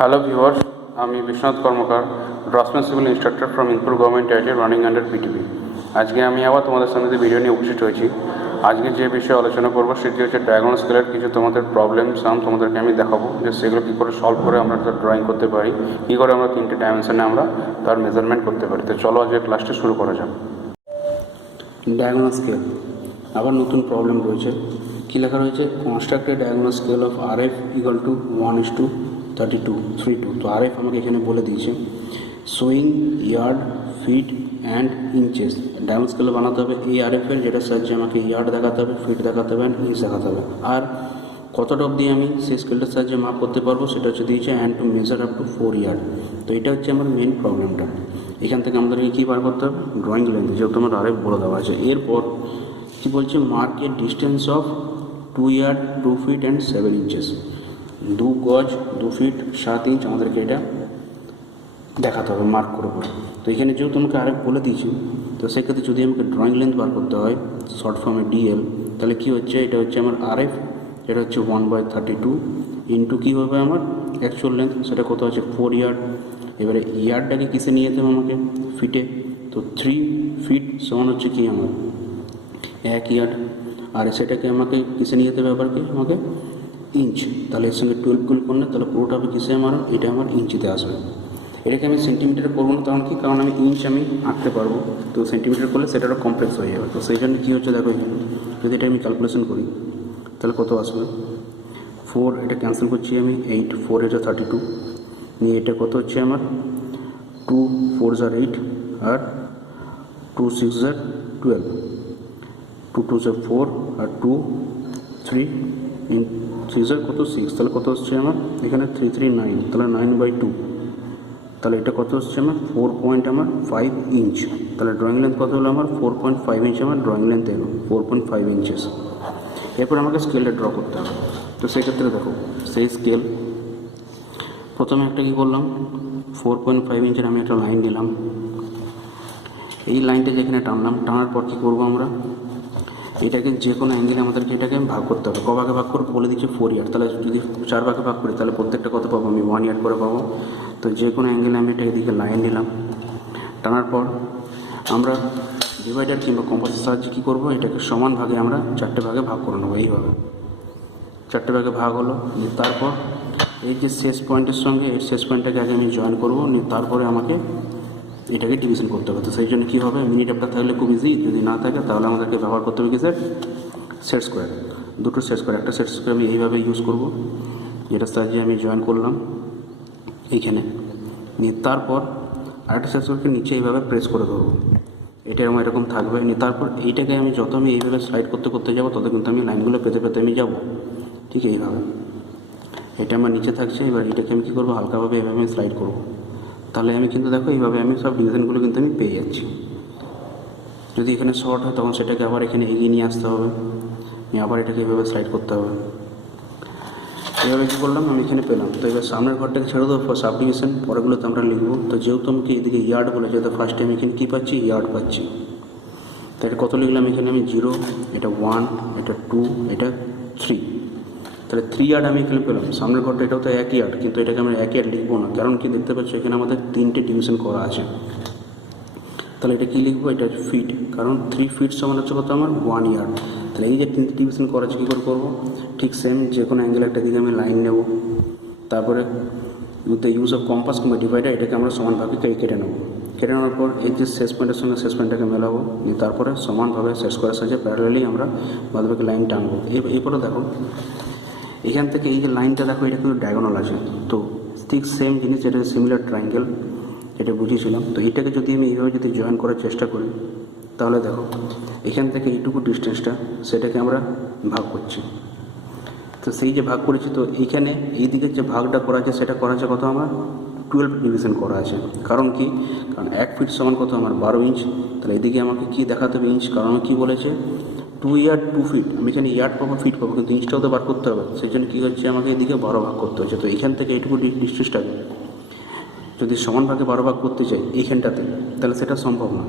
Hello viewers, আমি Biswanath Karmakar, draftsman civil instructor from Inpur government IT running under PTP. আজকে আমি আবার তোমাদের সামনে ভিডিও নিয়ে উপস্থিত হয়েছি। আজকে যে বিষয়ে আলোচনা করবো সেটি হচ্ছে ডায়াগোনাল স্কেলের কিছু তোমাদের প্রবলেম সাম তোমাদেরকে আমি দেখাবো যে সেগুলো কী করে সলভ করে আমরা তার ড্রয়িং করতে পারি, কী করে আমরা তিনটে ডাইমেনশনে আমরা তার মেজারমেন্ট করতে পারি। তো চলো আজকে ক্লাসটি শুরু করা যাক। ডায়াগোনাল স্কেল আবার নতুন প্রবলেম রয়েছে। কী লেখা রয়েছে? Construct a diagonal scale of RF equal to 1:32 32। তো RF আমাকে এখানে বলে দিয়েছে showing yard, feet and inches. Diagonal scale বানাতে হবে এই RF এর, যেটা সাহায্যে আমাকে ইয়ার্ড দেখাতে হবে, ফিট দেখাতে হবে অ্যান্ড ইঞ্চ দেখাতে হবে। আর কতটা অবধি আমি সেই স্কেলটার সাহায্যে মাপ করতে পারবো সেটা হচ্ছে দিয়েছে and to measure up to 4 yard. তো এটা হচ্ছে আমার মেন প্রবলেমটা। এখান থেকে আমাদেরকে কী বার করতে হবে? ড্রয়িং লেন্থ, যেহেতু আমার RF বলে দেওয়া আছে। এরপর কী বলছে? Mark a distance of 2 yard 2 feet and 7 inches. 2 গজ 2 ফিট 7 ইঞ্চ আমাদেরকে এটা দেখাতে হবে মার্ক করে করে। তো এখানে যেহেতু তোমাকে RF বলে দিয়েছি, তো সেক্ষেত্রে যদি আমাকে ড্রয়িং লেন্থ বার করতে হয় শর্ট ফর্মে DL, তাহলে কী হচ্ছে? এটা হচ্ছে আমার RF, এটা হচ্ছে 1/32 ইন্টু কী হবে আমার অ্যাকচুয়াল লেন্থ, সেটা কত আছে? 4 ইয়ার্ড। এবারে ইয়ার্ডটাকে কিসে নিয়ে যেতে হবে আমাকে? ফিটে। তো 3 ফিট সমান হচ্ছে কি আমার 1 ইয়ার্ড। আর সেটাকে আমাকে কিসে নিয়ে যেতে হবে? আবার কি আমাকে ইঞ্চ। তাহলে এর সঙ্গে 12 গুণ করলে তাহলে পুরোটা হবে কিসে আমার? এটা আমার ইঞ্চিতে আসবে। এটাকে আমি সেন্টিমিটারে করবো না, কারণ কি? কারণ আমি ইঞ্চ আমি আঁকতে পারবো, তো সেন্টিমিটার করলে সেটা আরও কমপ্লেক্স হয়ে যাবে। তো সেই জন্য কী হচ্ছে দেখো, এখানে যদি এটা আমি ক্যালকুলেশন করি তাহলে কত আসবে? 4, এটা ক্যান্সেল করছি আমি, 8, 4 এটা 32 নিয়ে এটা কত হচ্ছে আমার 2 4 8 আর 2 6 12, 2 2 4 আর 2 3 6 কত 6, তাহলে কত হচ্ছে আমার এখানে 3 3 9, তাহলে 9/2। তাহলে এটা কত হচ্ছে আমার 4.5 ইঞ্চ। তাহলে ড্রয়িং লেন্থ কত হলো আমার? 4.5 ইঞ্চ আমার ড্রয়িং লেন্থ এলো, 4.5 ইঞ্চেস। এরপর আমাকে স্কেলটা ড্র করতে হবে। তো সেক্ষেত্রে দেখো, সেই স্কেল প্রথমে একটা কী করলাম, 4.5 ইঞ্চের আমি একটা লাইন নিলাম। এই লাইনটা যেখানে টানলাম, টানার পর কী করবো আমরা? এটাকে যে কোনো অ্যাঙ্গেলে আমাদেরকে এটাকে ভাগ করতে হবে। কভাগে ভাগ করে বলে দিচ্ছে 4 ইয়ার্ড। তাহলে যদি 4 ভাগে ভাগ করি তাহলে প্রত্যেকটা কত পাবো? আমি 1 ইয়ার্ড করে পাবো। তো যে কোনো অ্যাঙ্গেলে আমি এটা এদিকে লাইন নিলাম। টানার পর আমরা ডিভাইডার কিংবা কম্পাসের সাহায্যে কী করবো? এটাকে সমান ভাগে আমরা 4টে ভাগে ভাগ করে নেবো। এইভাবে 4টে ভাগে ভাগ হলো। তারপর এই যে শেষ পয়েন্টের সঙ্গে এর শেষ পয়েন্টটাকে আগে আমি জয়েন করবো, তারপরে আমাকে এটাকে ডিভিশন করতে হবে। তো সেই জন্য কী হবে? মিনিট একটা থাকলে খুব ইজি, যদি না থাকে তাহলে আমাদেরকে ব্যবহার করতে হবে কি স্যার? Set square. দুটো সেট স্কোয়ার, একটা সেট স্কোয়ার আমি এইভাবে ইউজ করব, যেটার সাহায্যে আমি জয়েন করলাম এইখানে নিয়ে, তারপর আরেকটা সেট স্কোয়ারকে নিচে এইভাবে প্রেস করে ধরবো। এটা আমার এরকম থাকবে নিয়ে, তারপর এইটাকে আমি যত আমি এইভাবে স্লাইড করতে করতে যাবো তত কিন্তু আমি লাইনগুলো পেতে পেতে আমি যাবো, ঠিক এইভাবে। এটা আমার নিচে থাকছে, এবার এটাকে আমি কী করবো? হালকাভাবে এইভাবে আমি স্লাইড করবো। তাহলে আমি কিন্তু দেখো এইভাবে আমি সব ডিভিশনগুলো কিন্তু আমি পেয়ে যাচ্ছি। যদি এখানে শর্ট হয় তখন সেটাকে আবার এখানে এগিয়ে নিয়ে আসতে হবে, আবার এটাকে এইভাবে স্লাইড করতে হবে। এইভাবে কী করলাম? আমি এখানে পেলাম। তো এবার সামনের ঘরটাকে ছেড়ে দেবো সাব ডিভিশন, পরেগুলোতে আমরা লিখবো। তো যেহেতু আমাকে এদিকে ইয়ার্ড বলে, যেহেতু ফার্স্ট টাইম এখানে কী পাচ্ছি? ইয়ার্ড পাচ্ছি। তো এটা কত লিখলাম এখানে আমি? 0, এটা 1, এটা 2, এটা 3। তাহলে 3 ইয়ার্ড আমি এখানে পেলাম। সামনের ঘরটা এটাও তো 1 ইয়ার্ড, কিন্তু এটাকে আমরা 1 ইয়ার্ড লিখবো না, কারণ কি? দেখতে পাচ্ছি এখানে আমাদের 3টে ডিভিশন করা আছে। তাহলে এটা কী লিখবো? এটা ফিট, কারণ 3 ফিট সমান হচ্ছে কত আমার? 1 ইয়ার্ড। তাহলে এই যে 3টে ডিভিশন করা আছে, কী করে করবো? ঠিক সেম, যে কোনো অ্যাঙ্গেল একটা দিকে আমি লাইন নেব, তারপরে with the use of compass কিংবা ডিভাইডার এটাকে আমরা সমানভাবে কেটে নেবো। কেটে নেওয়ার পর এই যে শেষ পয়েন্টের সঙ্গে শেষ পয়েন্টটাকে মেলাবো, তারপরে সমানভাবে শেষ করার সাহায্যে প্যারালালি আমরা বাদবাকি লাইন টানবো। এরপরে দেখো এখান থেকে এই যে লাইনটা দেখো, এটা কিন্তু ডায়াগোনাল আছে। তো ঠিক সেম জিনিস, এটা সিমিলার ট্রায়াঙ্গেল, এটা বুঝিয়েছিলাম। তো এটাকে যদি আমি এইভাবে যদি জয়েন করার চেষ্টা করি, তাহলে দেখো এখান থেকে এইটুকু ডিস্টেন্সটা সেটাকে আমরা ভাগ করছি। তো সেই যে ভাগ করেছি, তো এইখানে এই দিকের যে ভাগটা করা আছে সেটা করা আছে কত আমার? 12 ডিভিশন করা আছে। কারণ কি? কারণ 1 ফিট সমান কত আমার? 12 ইঞ্চ। তাহলে এদিকে আমাকে কী দেখাতে হবে? ইঞ্চ। কারণ কী বলেছে? 2 ইয়ার্ড 2 ফিট। আমি এখানে ইয়ার্ড পাবো, ফিট পাবো, কিন্তু ইঞ্চটাও তো বার করতে হবে। সেই জন্য কী হচ্ছে? আমাকে এদিকে 12 ভাগ করতে হচ্ছে। তো এইখান থেকে এইটুকু ডিস্টেন্সটাকে যদি সমান ভাগে 12 ভাগ করতে চাই এইখানটাতে, তাহলে সেটা সম্ভব না,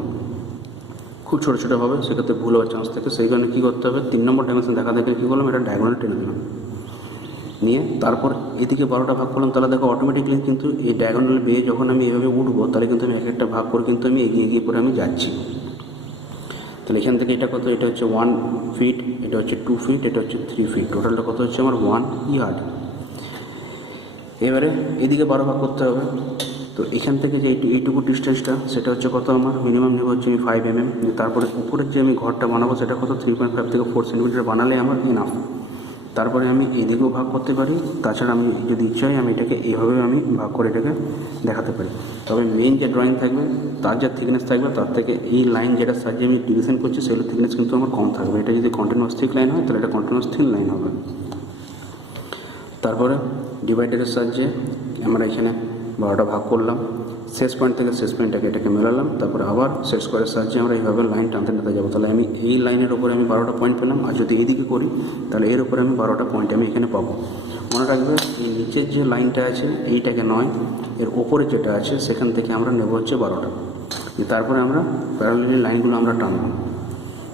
খুব ছোটো ছোটো হবে, সেক্ষেত্রে ভুল হওয়ার চান্স থাকে। সেই কারণে কী করতে হবে? 3 নম্বর ডাইমেনশন দেখা দেখে কী করলাম? এটা ডায়াগোনাল টেনে দিলাম। নিয়ে তারপর এদিকে 12টা ভাগ করলাম। তাহলে দেখো অটোমেটিকলি কিন্তু এই ডায়াগোনাল বেয়ে যখন আমি এভাবে উঠবো তাহলে কিন্তু আমি এক একটা ভাগ করে কিন্তু আমি এগিয়ে এগিয়ে করে আমি যাচ্ছি। তাহলে এখান থেকে এটা কত, এটা হচ্ছে 1 ফিট, এটা হচ্ছে 2 ফিট, এটা হচ্ছে 3 ফিট, টোটালটা কত হচ্ছে আমার 1 ইয়ার্ড। এবারে এদিকে 12 ভাগ করতে হবে। তো এখান থেকে যে এইটুকু ডিস্টেন্সটা সেটা হচ্ছে কত, আমার মিনিমাম নেব হচ্ছে আমি 5 mm। তারপরে উপরের যে আমি ঘরটা বানাবো সেটা কত 3.5 থেকে 4 সেন্টিমিটার বানালে আমার এনাফ। তারপরে আমি এদিকেও ভাগ করতে পারি, তাছাড়া আমি যদি ইচ্ছা হয় আমি এটাকে এইভাবে আমি ভাগ করে এটাকে দেখাতে পারি। তবে মেইন যে ড্রয়িং থাকবে তার যা থিকনেস থাকবে তার থেকে এই লাইন যেটা সাহায্যে আমি ডিভিশন করছি সেগুলোর থিকনেস কিন্তু আমার কম থাকবে। এটা যদি কন্টিনিউয়াস থিক লাইন হয় তাহলে এটা কন্টিনিউয়াস থিন লাইন হবে। তারপরে ডিভাইডারের সাহায্যে আমরা এখানে 12টা ভাগ করলাম, শেষ পয়েন্ট থেকে শেষ পয়েন্টটাকে এটাকে মেলালাম, তারপরে আবার সেট স্কোয়ারের সাহায্যে আমরা এইভাবে লাইন টানতে টানতে যাবো। তাহলে আমি এই লাইনের ওপরে আমি 12টা পয়েন্ট পেলাম, আর যদি এইদিকে করি তাহলে এর উপরে আমি 12টা পয়েন্ট আমি এখানে পাবো। মনে রাখবে এই নিচের যে লাইনটা আছে এইটাকে নয়, এর ওপরে যেটা আছে সেখান থেকে আমরা নেব হচ্ছে 12টা, তারপরে আমরা প্যারালালি লাইনগুলো আমরা টানবো।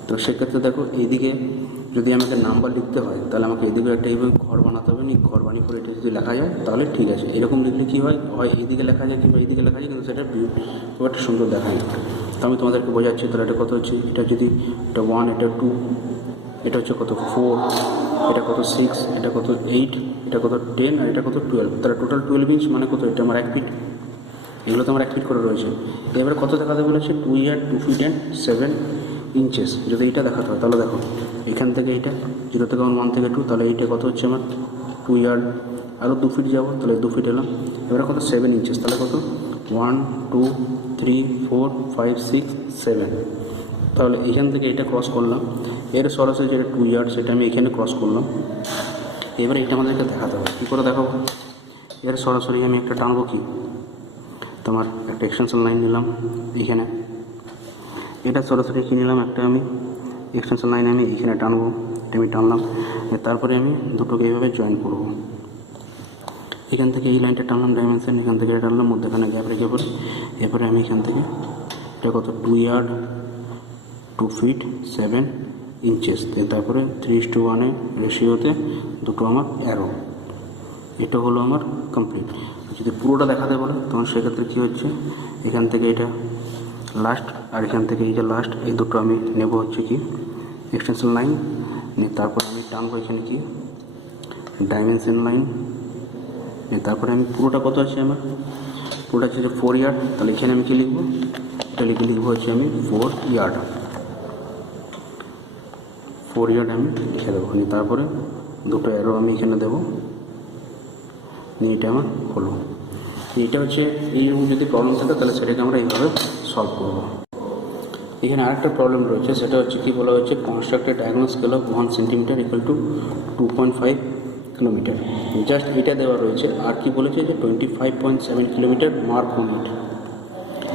তো সেক্ষেত্রে দেখো এইদিকে যদি আমাকে নাম্বার লিখতে হয় তাহলে আমাকে এদিকে একটা এইভাবে ঘর বানাতে হবে, ঘর বানিয়ে করে এটা যদি লেখা যায় তাহলে ঠিক আছে। এরকম লিখলে কী হয়, হয় এইদিকে লেখা যায় কিংবা এইদিকে লেখা যায়, কিন্তু সেটা খুব একটা সুন্দর দেখায় না। তো আমি তোমাদেরকে বোঝাচ্ছি। তাহলে এটা কত হচ্ছে, এটা যদি এটা 1, এটা 2, এটা হচ্ছে কত 4, এটা কত 6, এটা কত 8, এটা কত 10, আর এটা কত 12। তাহলে টোটাল 12 ইঞ্চ মানে কত, এটা আমার 1 ফিট। এগুলো তো আমার 1 ফিট করে রয়েছে। এবারে কত দেখাতে বলেছে, 2 ইয়ার্ড 2 ফিট অ্যান্ড 7 ইঞ্চেস। যদি এইটা দেখাতে হয় তাহলে দেখো এখান থেকে এইটা 0 থেকে 1 থেকে 2, তাহলে এইটা কত হচ্ছে আমার 2 ইয়ার্ড, আরও 2 ফিট যাবো তাহলে 2 ফিট এলাম। এবারে কত 7 ইঞ্চেস, তাহলে কত 1 2 3 4 5 6 7। তাহলে এখান থেকে এটা ক্রস করলাম, এর সরাসরি যেটা 2 ইয়ার্ড সেটা আমি এখানে ক্রস করলাম। এবারে এটা আমাদেরকে দেখাতে হবে, কী করে দেখাবো, এর সরাসরি আমি একটা টানবো কি, তোমার একটা এক্সটেনশন লাইন নিলাম এখানে, এটা সরাসরি কী নিলাম, একটা আমি এক্সটেনশন লাইন আমি এখানে টানবো, এটা আমি টানলাম। তারপরে আমি দুটোকে এইভাবে জয়েন করব। এখান থেকে এই লাইনটা টানলাম ডাইমেনশন, এখান থেকে এটা টানলাম, মধ্যখানে গ্যাপ রেখে পরে এরপরে আমি এখান থেকে এটা কত 2 ইয়ার্ড 2 ফিট 7 ইঞ্চেস, তারপরে 3:1 রেশিওতে দুটো আমার অ্যারো। এটা হলো আমার কমপ্লিট। যদি পুরোটা দেখাতে বলে তখন সেক্ষেত্রে কী হচ্ছে, এখান থেকে এটা লাস্ট আর এখান থেকে এই যে লাস্ট, এই দুটো আমি নেব হচ্ছে কি এক্সটেনশন লাইন নিয়ে, তারপর আমি টানবো এখানে কি ডাইমেনশন লাইন নিয়ে, তারপরে আমি পুরোটা কত আছে আমার, পুরোটা হচ্ছে 4 ইয়ার্ড। তাহলে এখানে আমি কী লিখবো, এটা লিখবো হচ্ছে আমি 4 ইয়ার্ড, 4 ইয়ার্ড আমি লিখে দেবো নিয়ে, তারপরে দুটো অ্যারো আমি এখানে দেবো নিয়ে, এটা আমার হলো। এটা হচ্ছে এই যদি প্রবলেম থাকে তাহলে সেটাকে আমরা এইভাবে সলভ করব। এখানে আরেকটা প্রবলেম রয়েছে, সেটা হচ্ছে কি বলা হচ্ছে, constructed diagonal scale of 1 centimetre equal to 2.5 kilometre. Just এটা দেওয়া রয়েছে, আর কি বলেছে যে 25.7 kilometre mark on it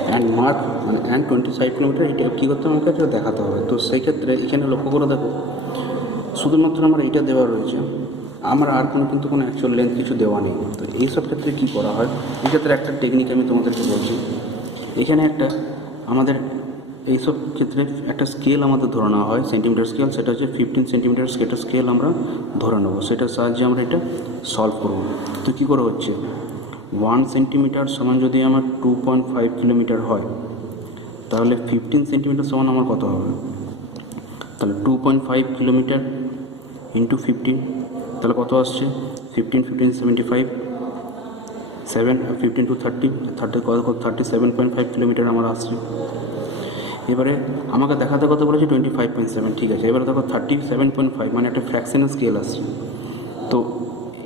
and mark মানে অ্যান্ড 25 কিলোমিটার। এটা কী করতে হবে, আমাকে এটা দেখাতে হবে। তো সেই ক্ষেত্রে এখানে লক্ষ্য করে দেখো, শুধুমাত্র আমার এইটা দেওয়া রয়েছে, আমার আর কিন্তু কোনো অ্যাকচুয়াল লেন্থ কিছু দেওয়া নেই। তো এইসব ক্ষেত্রে কী করা হয়, এক্ষেত্রে একটা টেকনিক আমি তোমাদেরকে বলছি। এখানে একটা আমাদের এইসব ক্ষেত্রে একটা স্কেল আমাদের ধরে নেওয়া হয়, সেন্টিমিটার স্কেল, সেটা হচ্ছে 15 সেন্টিমিটার স্কেল আমরা ধরে নেবো, সেটার সাহায্যে আমরা এটা সলভ করবো। তো কী করে হচ্ছে, 1 সেন্টিমিটার সমান যদি আমার 2.5 কিলোমিটার হয়, তাহলে 15 সেন্টিমিটার সমান আমার কত হবে, তাহলে 2.5 কিলোমিটার ইন্টু 15, তাহলে কত আসছে 15 15 75, 7 15 টু 30 37.5 কিলোমিটার আমার আসছে। এবারে আমাকে দেখাতে কত বলেছে 25.7, ঠিক আছে। এবারে দেখো 37.5 মানে একটা ফ্র্যাকশনাল স্কেল আসছে। তো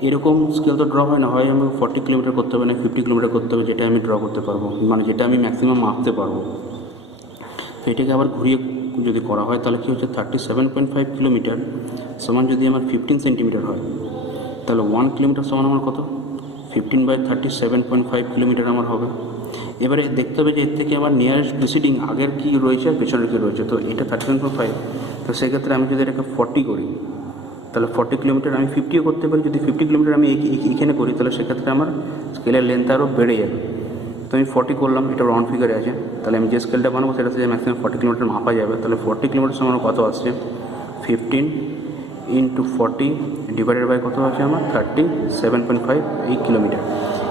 এরকম স্কেল তো ড্র হয় না, হয় আমাকে 40 কিলোমিটার করতে হবে না 50 কিলোমিটার করতে হবে, যেটা আমি ড্র করতে পারবো, মানে যেটা আমি ম্যাক্সিমাম মাপতে পারবো। তো এটাকে আবার ঘুরিয়ে যদি করা হয় তাহলে কী হচ্ছে, 37.5 কিলোমিটার সমান যদি আমার 15 সেন্টিমিটার হয়, তাহলে 1 কিলোমিটার সমান আমার কত, 15/37.5 কিলোমিটার আমার হবে। এবারে দেখতে হবে যে এর থেকে আমার নিয়ারেস্ট প্রিসিডিং আগের কী রয়েছে আর পেছনের কী রয়েছে। তো এটা 37.5, তো সেক্ষেত্রে আমি যদি এটাকে 40 করি তাহলে 40 কিলোমিটার আমি 50ও করতে পারি। যদি 50 কিলোমিটার আমি এখানে করি তাহলে সেক্ষেত্রে আমার স্কেলের লেন্থ আরও বেড়ে যাবে। তো আমি 40 করলাম, এটা রাউন্ড ফিগারে আছে, তাহলে আমি যে স্কেলটা বানাবো সেটা হচ্ছে ম্যাক্সিমাম 40 কিলোমিটার মাপা যাবে। তাহলে 40 কিলোমিটার সময় কত আসছে, 15 ইন্টু 40 ডিভাইডেড বাই কত আছে আমার 37.5 এই কিলোমিটার।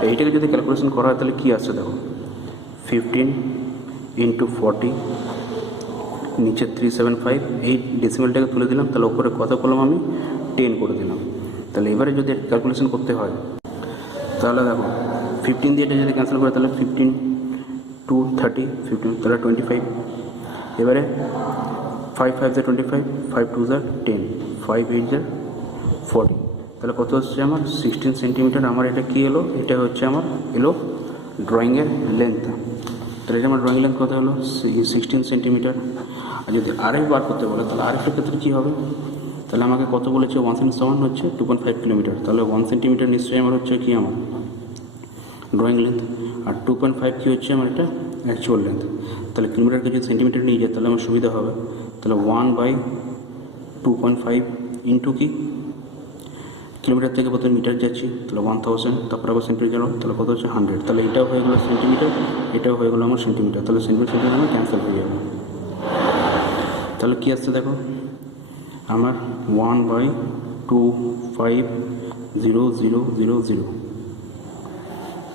এইটাকে যদি ক্যালকুলেশন করা হয় তাহলে কী আসছে দেখো, 15 ইন্টু 40 নিচে 375, এই ডেসিমেলটাকে তুলে দিলাম, তাহলে ওপরে কত করলাম আমি 10 করে দিলাম। তাহলে এবারে যদি ক্যালকুলেশন করতে হয় তাহলে দেখো 15 দিয়ে এটা যদি ক্যান্সেল করে তাহলে 15 2 30 15 তাহলে 25। এবারে 5 5 যা 25, 5 2 যা 10, 5 8 যা 40, তাহলে কত হচ্ছে আমার 16 সেন্টিমিটার। আমার এটা কী এলো, এটা হচ্ছে আমার এলো ড্রয়িংয়ের লেন্থ। তাহলে এটা আমার ড্রয়িং লেন্থ কত হলো 16 সেন্টিমিটার। আর যদি আরএফ বার করতে বলে তাহলে আরএফের ক্ষেত্রে কী হবে, তাহলে আমাকে কত বলেছে 1 সেন্টিমিটার সমান হচ্ছে 2.5 কিলোমিটার। তাহলে 1 সেন্টিমিটার নিশ্চয়ই আমার হচ্ছে কি আমার ড্রয়িং লেন্থ, আর 2.5 কী হচ্ছে আমার এটা অ্যাকচুয়াল লেন্থ। তাহলে কিলোমিটারকে যদি সেন্টিমিটার নিয়ে যায় তাহলে আমার সুবিধা হবে। তাহলে 1/2.5 ইন্টু কি কিলোমিটার থেকে প্রথমে মিটার যাচ্ছি, তাহলে 1000, তারপর আবার সেন্টিমিটার গেল, তাহলে কত হচ্ছে 100। তাহলে এটাও হয়ে গেলো সেন্টিমিটার, এটাও হয়ে গেলো আমার সেন্টিমিটার। তাহলে সেন্টিমিটার আমার ক্যান্সেল হয়ে যাবে। তাহলে কী আসছে দেখো আমার 1/25000।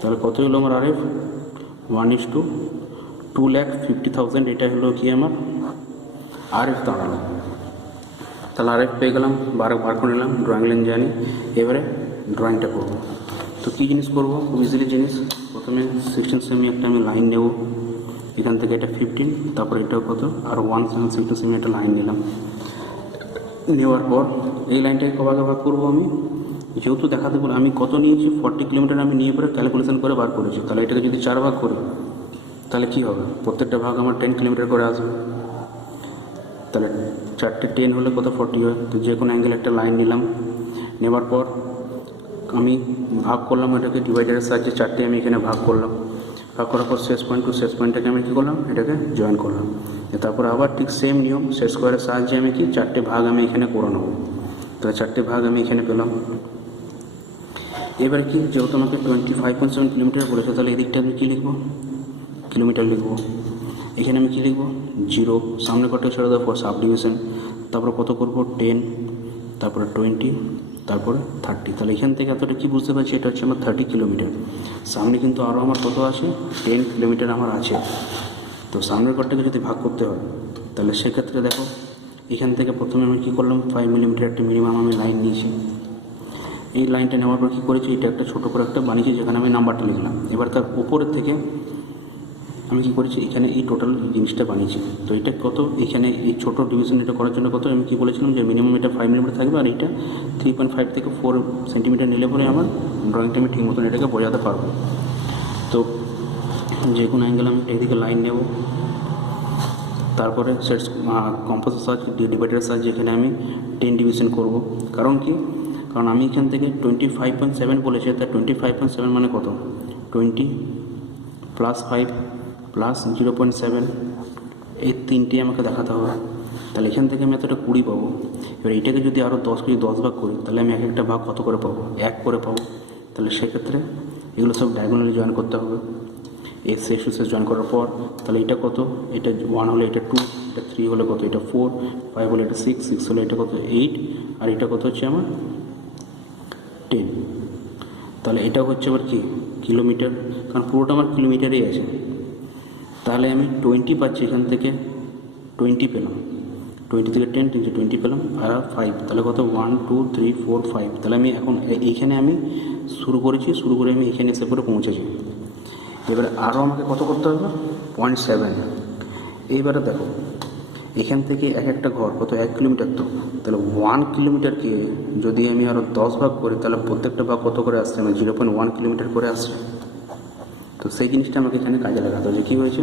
তাহলে কত হলো আমার আরএফ 1:2,50,000। এটা হলো কি আমার আরএফ দাঁড়ালো। তাহলে আরএফ পেয়ে গেলাম, বার করে নিলাম, ড্রয়িং লেন্থ জানি। এবারে ড্রয়িংটা করব। তো কী জিনিস করব, খুব ইজিলি জিনিস। প্রথমে 16 সেমি একটা আমি লাইন নেব, এখান থেকে এটা 15, তারপর এটাও কত আর 1/16 সেমি একটা লাইন নিলাম। নেওয়ার পর এই লাইনটাকে কভাগে ভাগ করবো আমি, যেহেতু দেখাতে বলে আমি কত নিয়েছি 40 কিলোমিটার আমি নিয়ে পরে ক্যালকুলেশন করে বার করেছি। তাহলে এটাকে যদি 4 ভাগ করি তাহলে কী হবে, প্রত্যেকটা ভাগ আমার 10 কিলোমিটার করে আসবে। তাহলে 4টে 10 হলে কত 40 হয়। তো যে কোনো অ্যাঙ্গেল একটা লাইন নিলাম, নেওয়ার পর আমি ভাগ করলাম এটাকে ডিভাইডারের সাহায্যে, 4টে আমি এখানে ভাগ করলাম। ভাগ করার পর শেষ পয়েন্ট টু শেষ পয়েন্টটাকে আমি কী করলাম, এটাকে জয়েন করলাম। তারপর আবার ঠিক সেম নিয়ম, শেষ স্কোয়ারের সাহায্যে আমি কি 4টে ভাগ আমি এখানে করে নেব। তাহলে 4টে ভাগ আমি এখানে পেলাম। এবার কি, যেহেতু আমাকে 25.7 কিলোমিটার বলেছে, তাহলে এদিকটা আমি কী লিখবো, কিলোমিটার লিখবো। এখানে আমি কী লিখবো 0, সামনে কটা ছেড়ে দেবো সাব ডিভিশন, তারপর কত করবো 10, তারপরে 20, তারপরে 30। তাহলে এখান থেকে এতটা কী বুঝতে পারছি, এটা হচ্ছে আমার 30 কিলোমিটার। সামনে কিন্তু আরও আমার কত আছে 10 কিলোমিটার আমার আছে। তো সামনের কটটাকে যদি ভাগ করতে হয় তাহলে সেক্ষেত্রে দেখো এখান থেকে প্রথমে আমি কী করলাম 5 মিলিমিটার একটা মিনিমাম আমি লাইন নিয়েছি। এই লাইনটা নেওয়ার পর কী করেছি, এটা একটা ছোটো করে একটা বানিয়েছি যেখানে আমি নাম্বারটা লিখলাম। এবার তার উপরের থেকে আমি কী করেছি, এখানে এই টোটাল জিনিসটা বানিয়েছি। তো এটা কত, এখানে এই ছোটো ডিভিশন এটা করার জন্য কত আমি কী বলেছিলাম যে মিনিমাম এটা 5 মিলিমিটার থাকবে, আর এটা 3.5 থেকে 4 সেন্টিমিটার নিলে পরে আমার ড্রয়িংটা আমি ঠিক মতন এটাকে বোঝাতে পারবো। তো যে কোনো অ্যাঙ্গেল আমি এদিকে লাইন নেব, তারপরে সেট কম্পাসের সাহায্যে ডিভাইডারের সাহায্যে এখানে আমি 10 ডিভিশন করব। কারণ কি, কারণ আমি এখান থেকে 25.7 বলেছে, তা 25.7 মানে কত 20 + 5 + 0.7, এই তিনটেই আমাকে দেখাতে হবে। তাহলে এখান থেকে আমি এতটা 20 পাবো। এবার এইটাকে যদি আরও 10 ভাগ করি তাহলে আমি এক একটা ভাগ কত করে পাবো, 1 করে পাবো। তাহলে সেক্ষেত্রে এগুলো সব ডায়াগোনালি জয়েন করতে হবে। এর শেষ জয়েন করার পর তাহলে এটা কত, এটা 1 হলে এটা 2, এটা 3 হলে কত, এটা 4, 5 হলে এটা 6, 6 হলে এটা কত 8, আর এটা কত হচ্ছে আমার 10। তাহলে এটা হচ্ছে আবার কি কিলোমিটার, কারণ পুরোটা আমার কিলোমিটারেই আছে। তাহলে আমি 20 পাচ্ছি, এখান থেকে 20 পেলাম, 20 থেকে 10 20 পেলাম, আর 5, তাহলে কত 1 2 3 4 5। তাহলে আমি এখন এইখানে আমি শুরু করে আমি এখানে এসে পরে পৌঁছেছি। এবারে আরও আমাকে কত করতে হবে 0.7। এইবারে দেখো এখান থেকে এক একটা ঘর কত 1 কিলোমিটার, তো তাহলে 1 কিলোমিটারকে যদি আমি আরও 10 ভাগ করি তাহলে প্রত্যেকটা ভাগ কত করে আসছে, আমার 0.1 কিলোমিটার করে আসছে। তো সেই জিনিসটা আমাকে এখানে কাজে লাগাতে হবে। কী হয়েছে,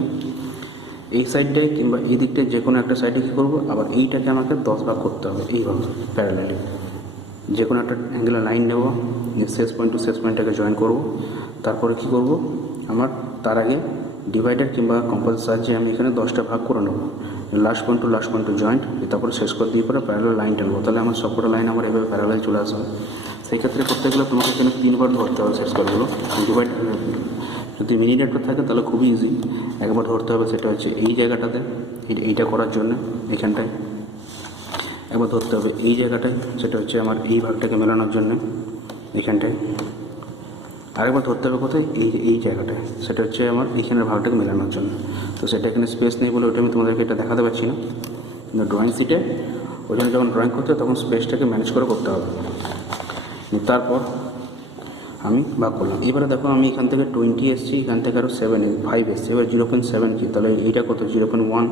এই সাইডটায় কিংবা এই দিকটায় যে কোনো একটা সাইডে কী করবো, আবার এইটাকে আমাকে 10 ভাগ করতে হবে এইভাবে প্যারালালি। যে কোনো একটা অ্যাঙ্গেলের লাইন নেব, শেষ পয়েন্ট টু শেষ পয়েন্টটাকে জয়েন করব। তারপরে কী করব, আমার তার আগে ডিভাইডার কিংবা কম্পাসের সাহায্যে আমি এখানে 10টা ভাগ করে নেব, লাস্ট পয়েন্ট টু জয়েন্ট, তারপরে শেষ করে দিয়ে পরে প্যারালাল লাইন টানবো। তাহলে আমার সবকটা লাইন আমার এভাবে প্যারালাল চলে আসবে। সেই ক্ষেত্রে করতে গেলে তোমাকে এখানে 3বার ধরতে হবে শেষ করেগুলো। ডিভাইড যদি মিনি নেটওয়ার্ক থাকে তাহলে খুবই ইজি, একবার ধরতে হবে, সেটা হচ্ছে এই জায়গাটাতে, এইটা করার জন্য এখানটায় একবার ধরতে হবে এই জায়গাটায়, সেটা হচ্ছে আমার এই ভাগটাকে মেলানোর জন্য এখানটায়। আরেকবার ধরতে হবে কোথায়, এই জায়গাটায়, সেটা হচ্ছে আমার এইখানের ভাগটাকে মেলানোর জন্য। তো সেটা এখানে স্পেস নেই বলে ওটা আমি তোমাদেরকে এটা দেখাতে পারছি না, কিন্তু ড্রয়িং শিটে ওই জন্য যখন ড্রয়িং করতে হয় তখন স্পেসটাকে ম্যানেজ করে করতে হবে। তারপর আমি ভাগ করলাম। এবারে দেখো আমি এখান থেকে 20 এসেছি, এখান থেকে আরও 5 এসেছি। এবার 0.7 কি, তাহলে এইটা কত, 0.1,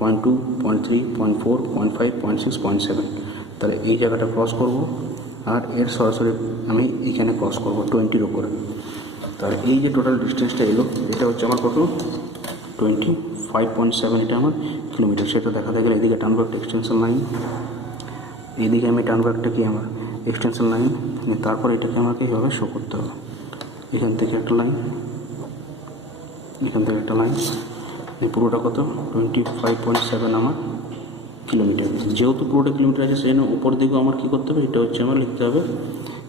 0.2, 0.3, 0.4, 0.5, 0.6, 0.7, তাহলে এই জায়গাটা ক্রস করব আর এর সরাসরি আমি এখানে ক্রস করব 20-র ওপরে। তাহলে এই যে টোটাল ডিস্টেন্সটা এলো, এটা হচ্ছে আমার কত, 25.7, এটা আমার কিলোমিটার। সেটা দেখাতে গেলে এদিকে টানবো একটা এক্সটেনশন লাইন, এইদিকে আমি টানবো একটা কি আমার এক্সটেনশন লাইন, তারপর এটাকে আমাকে এইভাবে শো করতে হবে। এখান থেকে একটা লাইন, এখান থেকে একটা লাইন, এই পুরোটা কত, 25.7 আমার কিলোমিটার। যেহেতু পুরোটা কিলোমিটার আছে সেই জন্য উপর দিকেও আমার কী করতে হবে, এটা হচ্ছে আমার লিখতে হবে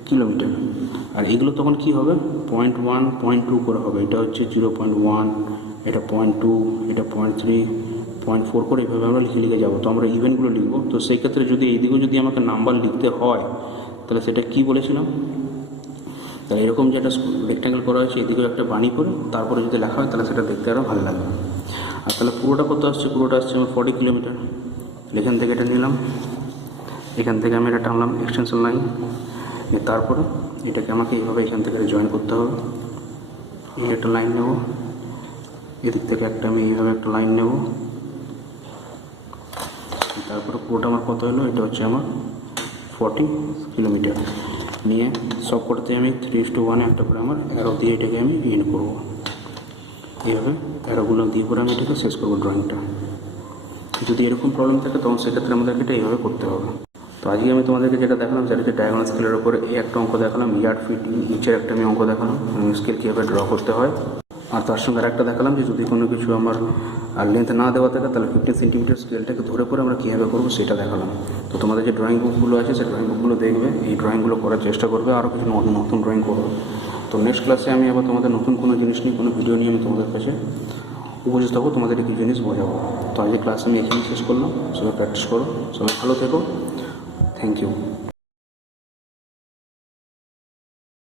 কিলোমিটার। আর এগুলো তখন কি হবে, 0.1, 0.2 করে হবে। এটা হচ্ছে 0.1, এটা 0.2, এটা 0.3, 0.4 করে এইভাবে আমরা লিখে লিখে যাবো। তো আমরা ইভেন্টগুলো লিখবো, তো সেই ক্ষেত্রে যদি এইদিকেও যদি আমাকে নাম্বার লিখতে হয় তাহলে সেটা কি বলেছিলাম, তাহলে এরকম যে একটা রেক্ট্যাঙ্গেল করা হয়েছে এদিকেও একটা বানি করে তারপরে যদি লেখা হয় তাহলে সেটা দেখতে আরও ভালো লাগবে। আর তাহলে পুরোটা কত আসছে, পুরোটা আসছে আমার 40 কিলোমিটার। এখান থেকে এটা নিলাম, এখান থেকে আমি এটা টানলাম এক্সটেনশন লাইন, তারপরে এটাকে আমাকে এইভাবে এখান থেকে জয়েন করতে হবে। এই একটা লাইন নেব, এদিক থেকে একটা আমি এইভাবে একটা লাইন নেব, তারপরে পুরোটা আমার কত হলো, এটা হচ্ছে আমার 40 কিলোমিটার। নিয়ে সব করতে আমি 3:1 একটা করে আমার অ্যারো দিয়ে এটাকে আমি ইন করবো। এইভাবে অ্যারোগুলো দিয়ে করে আমি এটাকে শেষ করবো ড্রয়িংটা। যদি এরকম প্রবলেম থাকে তখন সেক্ষেত্রে আমাদেরকে এটা এইভাবে করতে হবে। তো আজকে আমি তোমাদেরকে যেটা দেখালাম সেটা হচ্ছে ডায়াগোনাল স্কেলের উপরে এই একটা অঙ্ক দেখালাম, ইয়ার্ড ফিট ইঞ্চের একটা আমি অঙ্ক দেখালাম, স্কেল কীভাবে ড্র করতে হয়। আর তার সঙ্গে আরেকটা দেখালাম যে যদি কোনো কিছু আমার আর লেন্থ না দেওয়া থাকে তাহলে 15 সেন্টিমিটার স্কেলটাকে ধরে পরে আমরা কীভাবে করবো সেটা দেখালাম। তো তোমাদের যে ড্রয়িং বুকগুলো আছে সেই ড্রয়িং বুকগুলো দেখবে, এই ড্রয়িংগুলো করার চেষ্টা করবে, আরও কিছু নতুন ড্রয়িং করবে। তো নেক্সট ক্লাসে আমি আবার তোমাদের নতুন কোনো জিনিস নিয়ে, কোনো ভিডিও নিয়ে আমি তোমাদের কাছে উপস্থিত হবো, তোমাদের কিছু জিনিস বোঝাবো। তো আজকে ক্লাস আমি এখানেই শেষ করলাম। সবাই প্র্যাকটিস করো, সবাই ভালো থেকো, থ্যাংক ইউ।